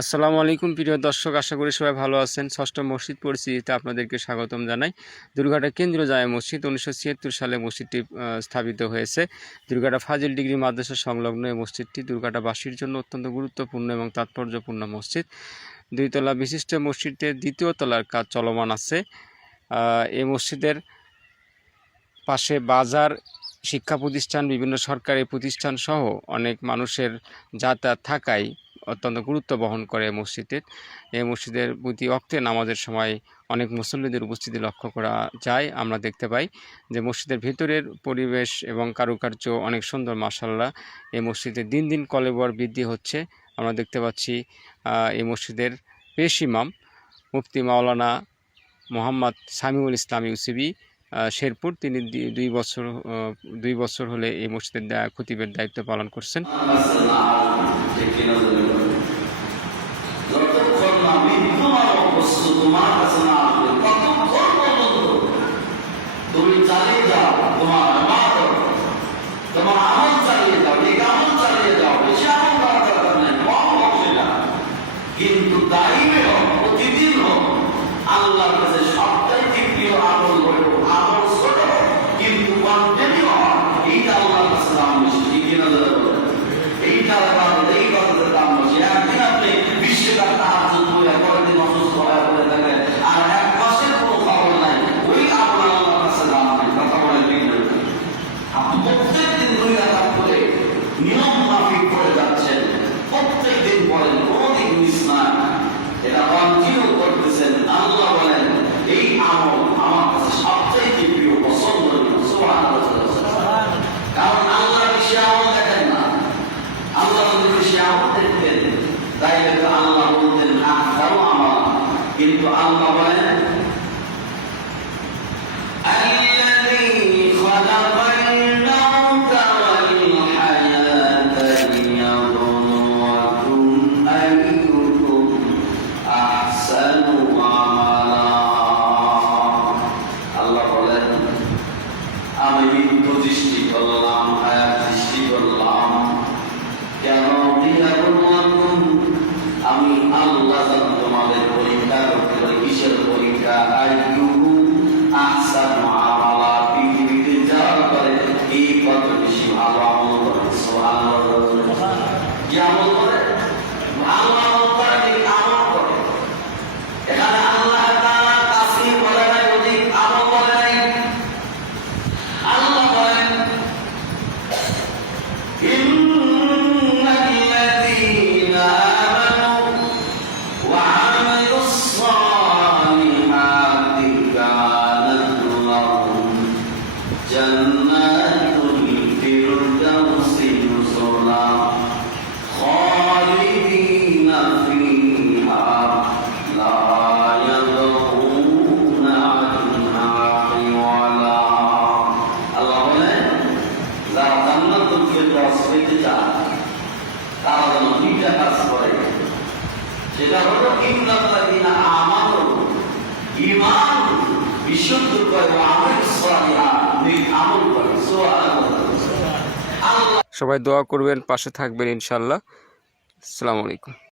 আসসালামু আলাইকুম, প্রিয় দর্শক, আশা করি সবাই ভালো আছেন। ষষ্ঠ মসজিদ পরিস্থিতিতে আপনাদেরকে স্বাগতম জানাই। দুর্গাটা কেন্দ্রীয় জামে মসজিদ, উনিশশো ছিয়াত্তর সালে মসজিদটি স্থাপিত হয়েছে। দুর্গাটা ফাজিল ডিগ্রি মাদ্রাসা সংলগ্ন এই মসজিদটি দুর্গাটাবাসীর জন্য অত্যন্ত গুরুত্বপূর্ণ এবং তাৎপর্যপূর্ণ মসজিদ। দুইতলা বিশিষ্ট মসজিদের দ্বিতীয় তলার কাজ চলমান আছে। এই মসজিদের পাশে বাজার, শিক্ষা প্রতিষ্ঠান, বিভিন্ন সরকারি প্রতিষ্ঠান সহ অনেক মানুষের যাতায়াত থাকায় অত্যন্ত গুরুত্ব বহন করে মসজিদের এই মসজিদের প্রতি অক্তে নামাজের সময় অনেক মুসল্লিদের উপস্থিতি লক্ষ্য করা যায়। আমরা দেখতে পাই যে মসজিদের ভিতরের পরিবেশ এবং কারুকার্য অনেক সুন্দর মাসাল্লাহ এই মসজিদে দিন দিন কলেবর বৃদ্ধি হচ্ছে। আমরা দেখতে পাচ্ছি এই মসজিদের পেশ ইমাম মুফতি মাওলানা মোহাম্মদ সামিউল ইসলাম ইউসিবি শেরপুর। তিনি দুই বছর দুই বছর হলে এই মসজিদের খতিবের দায়িত্ব পালন করছেন। যতক্ষণ যাও বিদ্যমান বস্তু তোমার কাছে না আসবে ততক্ষণ পর্যন্ত তুমি চালিয়ে যাও তোমার ইবাদত, তোমার আমল চালিয়ে যাও নেক আমল চালিয়ে যাও বেশি আমল করার দরকার নেই কম হোক সেটা কিন্তু দাইমে হোক প্রতিদিন হোক আল্লাহর কাছে সবচাইতে প্রিয় আমল হলো আমল ছোট হোক, কিন্তু কন্টিনিউ হয় আল্লাহর কাছে দাম বেশি ঠিক কিনা দাদা বলেন? এইটা আল্লাহর এই কথার দাম তাহাজ কিন্তু আল্লাহ বলেন আমি আল্লাহ যেন তোমাদের পরীক্ষা করতে পারি কিসের পরীক্ষা? আইয়ুকুম আহসানু আমালা পৃথিবীতে যাওয়ার পরে এই কত বেশি ভালো আমল করে, সুবহানাল্লাহ। যে আমল সবাই দোয়া করবেন পাশে থাকবেন ইনশাল্লাহ আসসালামু আলাইকুম।